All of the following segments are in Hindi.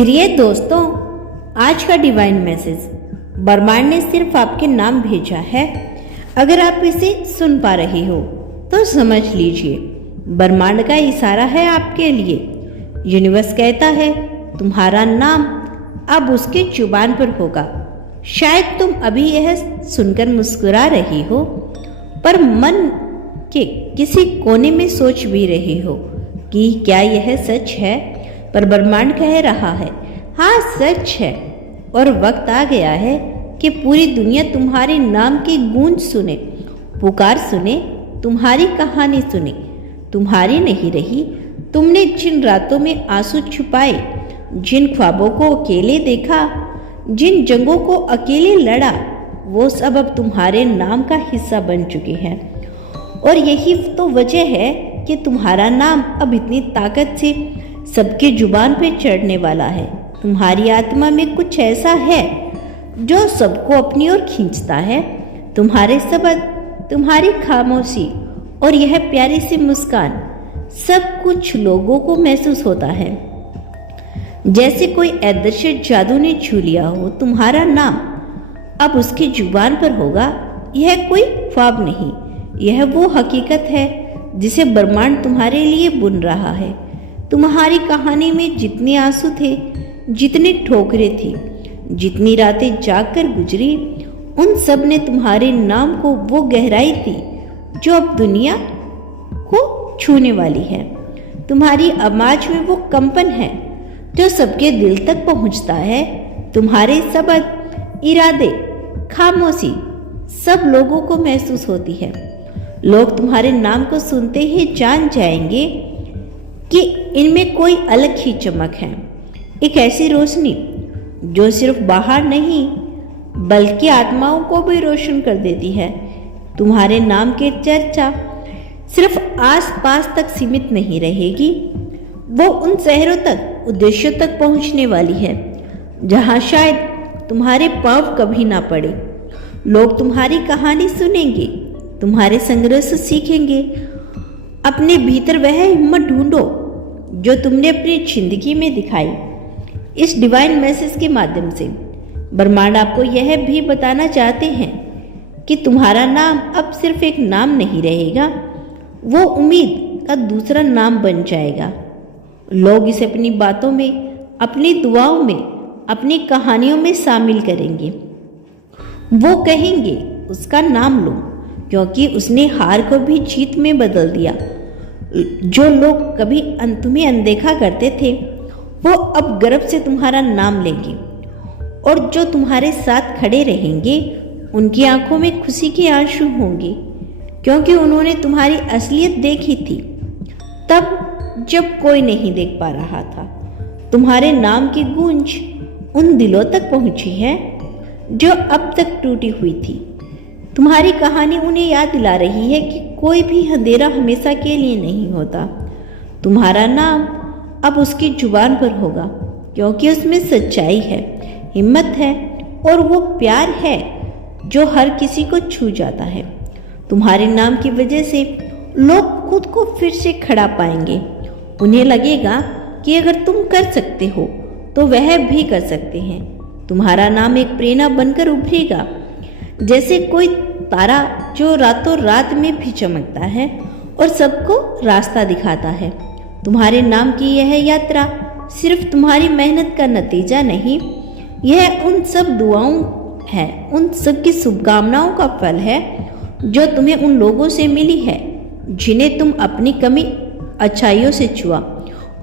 चलिए दोस्तों, आज का डिवाइन मैसेज ब्रह्मांड ने सिर्फ आपके नाम भेजा है। अगर आप इसे सुन पा रहे हो तो समझ लीजिए ब्रह्मांड का इशारा है आपके लिए। यूनिवर्स कहता है तुम्हारा नाम अब उसके जुबान पर होगा। शायद तुम अभी यह सुनकर मुस्कुरा रही हो, पर मन के किसी कोने में सोच भी रही हो कि क्या यह सच है। पर ब्रह्मांड कह रहा है हाँ सच है, और वक्त आ गया है कि पूरी दुनिया तुम्हारे नाम की गूंज सुने, पुकार सुने, तुम्हारी कहानी सुने। तुम्हारी नहीं रही। तुमने जिन रातों में आंसू छुपाए, जिन ख्वाबों को अकेले देखा, जिन जंगों को अकेले लड़ा, वो सब अब तुम्हारे नाम का हिस्सा बन चुके हैं। और यही तो वजह है कि तुम्हारा नाम अब इतनी ताकत से सबके जुबान पे चढ़ने वाला है। तुम्हारी आत्मा में कुछ ऐसा है जो सबको अपनी ओर खींचता है। तुम्हारे शब्द, तुम्हारी खामोशी और यह प्यारी सी मुस्कान, सब कुछ लोगों को महसूस होता है जैसे कोई अदृश्य जादू ने छू लिया हो। तुम्हारा नाम अब उसकी जुबान पर होगा। यह कोई ख्वाब नहीं, यह वो हकीकत है जिसे ब्रह्मांड तुम्हारे लिए बुन रहा है। तुम्हारी कहानी में जितने आंसू थे, जितनी ठोकरें थी, जितनी रातें जागकर गुजरी, उन सब ने तुम्हारे नाम को वो गहराई दी जो अब दुनिया को छूने वाली है। तुम्हारी आवाज में वो कंपन है जो सबके दिल तक पहुंचता है। तुम्हारे शब्द, इरादे, खामोशी सब लोगों को महसूस होती है। लोग तुम्हारे नाम को सुनते ही जान जाएंगे कि इनमें कोई अलग ही चमक है, एक ऐसी रोशनी जो सिर्फ बाहर नहीं बल्कि आत्माओं को भी रोशन कर देती है। तुम्हारे नाम की चर्चा सिर्फ आस-पास तक सीमित नहीं रहेगी, वो उन शहरों तक, उद्देश्यों तक पहुंचने वाली है जहां शायद तुम्हारे पांव कभी ना पड़े। लोग तुम्हारी कहानी सुनेंगे, तुम्हारे संघर्ष सीखेंगे। अपने भीतर वह हिम्मत ढूंढो जो तुमने अपनी जिंदगी में दिखाई। इस डिवाइन मैसेज के माध्यम से ब्रह्मांड आपको यह भी बताना चाहते हैं कि तुम्हारा नाम अब सिर्फ एक नाम नहीं रहेगा, वो उम्मीद का दूसरा नाम बन जाएगा। लोग इसे अपनी बातों में, अपनी दुआओं में, अपनी कहानियों में शामिल करेंगे। वो कहेंगे उसका नाम लो, क्योंकि उसने हार को भी जीत में बदल दिया। जो लोग कभी तुम्हें अनदेखा करते थे, वो अब गर्व से तुम्हारा नाम लेंगे, और जो तुम्हारे साथ खड़े रहेंगे उनकी आंखों में खुशी के आंसू होंगे, क्योंकि उन्होंने तुम्हारी असलियत देखी थी तब जब कोई नहीं देख पा रहा था। तुम्हारे नाम की गूंज उन दिलों तक पहुंची है जो अब तक टूटी हुई थी। तुम्हारी कहानी उन्हें याद दिला रही है कि कोई भी अंधेरा हमेशा के लिए नहीं होता। तुम्हारा नाम अब उसकी जुबान पर होगा, क्योंकि उसमें सच्चाई है, हिम्मत है और वो प्यार है जो हर किसी को छू जाता है। तुम्हारे नाम की वजह से लोग खुद को फिर से खड़ा पाएंगे। उन्हें लगेगा कि अगर तुम कर सकते हो तो वह भी कर सकते हैं। तुम्हारा नाम एक प्रेरणा बनकर उभरेगा, जैसे कोई तारा जो रातों रात में भी चमकता है और सबको रास्ता दिखाता है। तुम्हारे नाम की यह यात्रा सिर्फ तुम्हारी मेहनत का नतीजा नहीं, यह उन सब दुआओं है, उन सब की शुभकामनाओं का फल है जो तुम्हें उन लोगों से मिली है जिन्हें तुम अपनी कमी, अच्छाइयों से छुआ,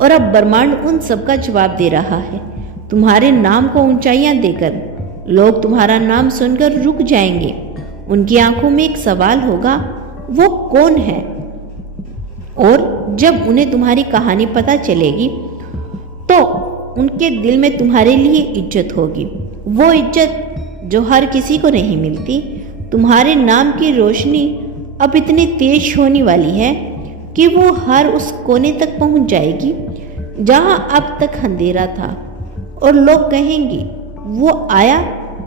और अब ब्रह्मांड उन सब का जवाब दे रहा है। तुम्हारे नाम को ऊंचाइयां देकर लोग तुम्हारा नाम सुनकर रुक जाएंगे। उनकी आंखों में एक सवाल होगा, वो कौन है? और जब उन्हें तुम्हारी कहानी पता चलेगी तो उनके दिल में तुम्हारे लिए इज्जत होगी, वो इज्जत जो हर किसी को नहीं मिलती। तुम्हारे नाम की रोशनी अब इतनी तेज होने वाली है कि वो हर उस कोने तक पहुंच जाएगी जहां अब तक अंधेरा था, और लोग कहेंगे वो आया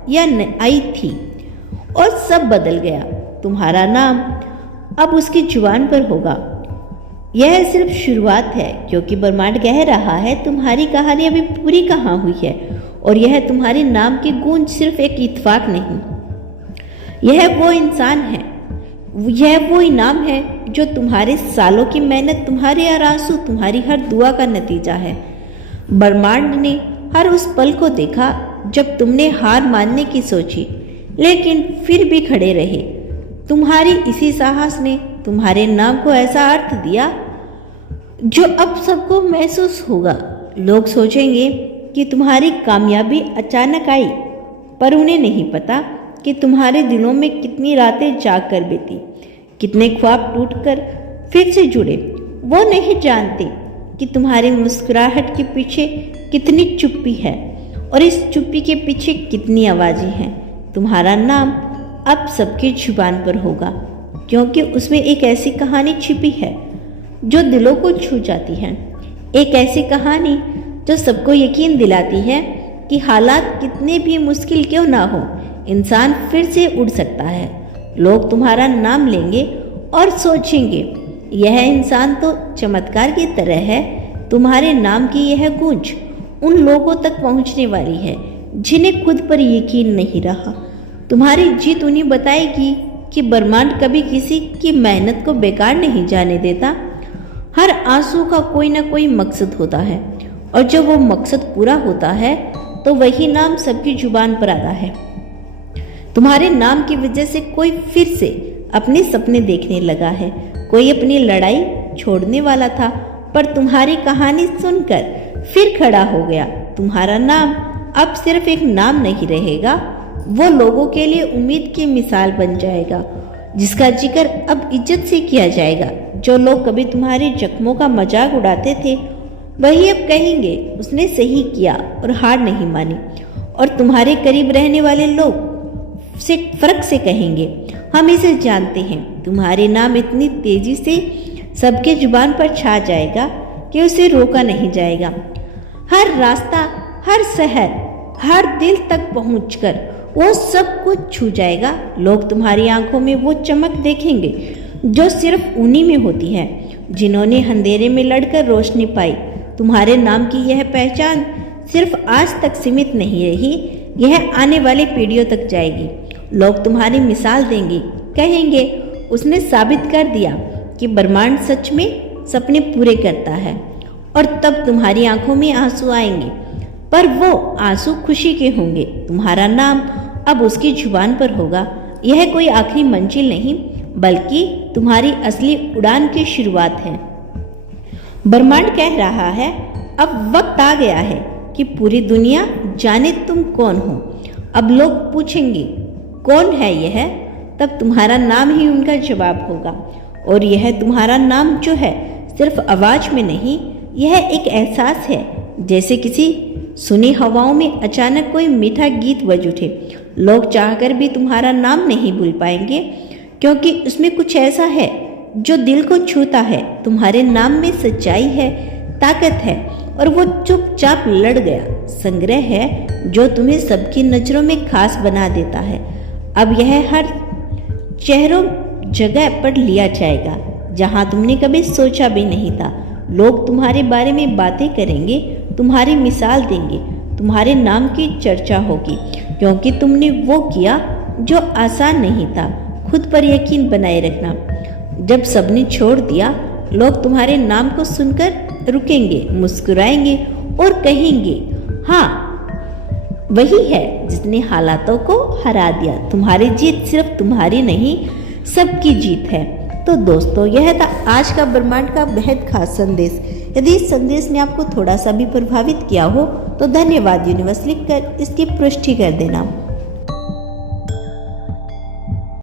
या आई थी और सब बदल गया। तुम्हारा नाम अब उसकी जुबान पर होगा, यह सिर्फ शुरुआत है, क्योंकि ब्रह्मांड कह रहा है तुम्हारी कहानी अभी पूरी कहाँ हुई है। और यह तुम्हारे नाम की गूंज सिर्फ एक इत्तेफाक नहीं, यह वो इंसान है, यह वो इनाम है जो तुम्हारे सालों की मेहनत, तुम्हारे हर आंसू, तुम्हारी हर दुआ का नतीजा है। ब्रह्मांड ने हर उस पल को देखा जब तुमने हार मानने की सोची, लेकिन फिर भी खड़े रहे। तुम्हारी इसी साहस ने तुम्हारे नाम को ऐसा अर्थ दिया जो अब सबको महसूस होगा। लोग सोचेंगे कि तुम्हारी कामयाबी अचानक आई, पर उन्हें नहीं पता कि तुम्हारे दिलों में कितनी रातें जाग कर बीती, कितने ख्वाब टूटकर फिर से जुड़े। वो नहीं जानते कि तुम्हारी मुस्कुराहट के पीछे कितनी चुप्पी है और इस चुप्पी के पीछे कितनी आवाज़ें हैं। तुम्हारा नाम अब सबकी जुबान पर होगा, क्योंकि उसमें एक ऐसी कहानी छिपी है जो दिलों को छू जाती है। एक ऐसी कहानी जो सबको यकीन दिलाती है कि हालात कितने भी मुश्किल क्यों ना हो, इंसान फिर से उड़ सकता है। लोग तुम्हारा नाम लेंगे और सोचेंगे, यह इंसान तो चमत्कार की तरह है। तुम्हारे नाम की यह गूंज उन लोगों तक पहुंचने वाली है जिन्हें खुद पर यकीन नहीं रहा। तुम्हारी जीत उन्हें बताएगी कि ब्रह्मांड कभी किसी की मेहनत को बेकार नहीं जाने देता। हर आंसू का कोई ना कोई मकसद होता है, और जब वो मकसद पूरा होता है तो वही नाम सबकी जुबान पर आता है। तुम्हारे नाम की वजह से कोई फिर से अपने सपने देखने लगा है, कोई अपनी लड़ाई छोड़ने वाला था, पर तुम्हारी कहानी सुनकर फिर खड़ा हो गया। तुम्हारा नाम अब सिर्फ एक नाम नहीं रहेगा, वो लोगों के लिए उम्मीद की मिसाल बन जाएगा, जिसका जिक्र अब इज्जत से किया जाएगा। जो लोग कभी तुम्हारे जख्मों का मजाक उड़ाते थे, वही अब कहेंगे उसने सही किया और हार नहीं मानी। और तुम्हारे करीब रहने वाले लोग से फर्क से कहेंगे, हम इसे जानते हैं। तुम्हारे नाम इतनी तेजी से सबके जुबान पर छा जाएगा कि उसे रोका नहीं जाएगा। हर रास्ता, हर शहर, हर दिल तक पहुंचकर वो सब कुछ छू जाएगा। लोग तुम्हारी आंखों में वो चमक देखेंगे जो सिर्फ उन्हीं में होती है जिन्होंने अंधेरे में लड़कर रोशनी पाई। तुम्हारे नाम की यह पहचान सिर्फ आज तक सीमित नहीं रही, यह आने वाली पीढ़ियों तक जाएगी। लोग तुम्हारी मिसाल देंगे, कहेंगे उसने साबित कर दिया कि ब्रह्मांड सच में सपने पूरे करता है। और तब तुम्हारी आंखों में आंसू आएंगे, पर वो आंसू खुशी के होंगे। तुम्हारा नाम अब उसकी जुबान पर होगा। यह कोई आखिरी मंजिल नहीं, बल्कि तुम्हारी असली उड़ान की शुरुआत है। ब्रह्मांड कह रहा है, अब वक्त आ गया है कि पूरी दुनिया जाने तुम कौन हो। अब लोग पूछेंगे कौन है यह, तब तुम्हारा नाम ही उनका जवाब होगा। और यह तुम्हारा नाम जो है सिर्फ आवाज में नहीं, यह एक एहसास है, जैसे किसी सुनी हवाओं में अचानक कोई मीठा गीत बज उठे। लोग चाहकर भी तुम्हारा नाम नहीं भूल पाएंगे, क्योंकि उसमें कुछ ऐसा है जो दिल को छूता है। तुम्हारे नाम में सच्चाई है, ताकत है, और वो चुपचाप लड़ गया संग्रह है जो तुम्हें सबकी नजरों में खास बना देता है। अब यह हर चेहरों जगह पर लिया जाएगा जहां तुमने कभी सोचा भी नहीं था। लोग तुम्हारे बारे में बातें करेंगे, तुम्हारी मिसाल देंगे, तुम्हारे नाम की चर्चा होगी, क्योंकि तुमने वो किया जो आसान नहीं था, खुद पर यकीन बनाए रखना। जब सबने छोड़ दिया, लोग तुम्हारे नाम को सुनकर रुकेंगे, मुस्कुराएंगे और कहेंगे, हाँ वही है जिसने हालातों को हरा दिया। तुम्हारी जीत सिर्फ तुम्हारी नहीं, सबकी जीत है। तो दोस्तों, यह था आज का ब्रह्मांड का बेहद खास संदेश। यदि इस संदेश ने आपको थोड़ा सा भी प्रभावित किया हो तो धन्यवाद यूनिवर्स लिखकर इसकी पुष्टि कर देना।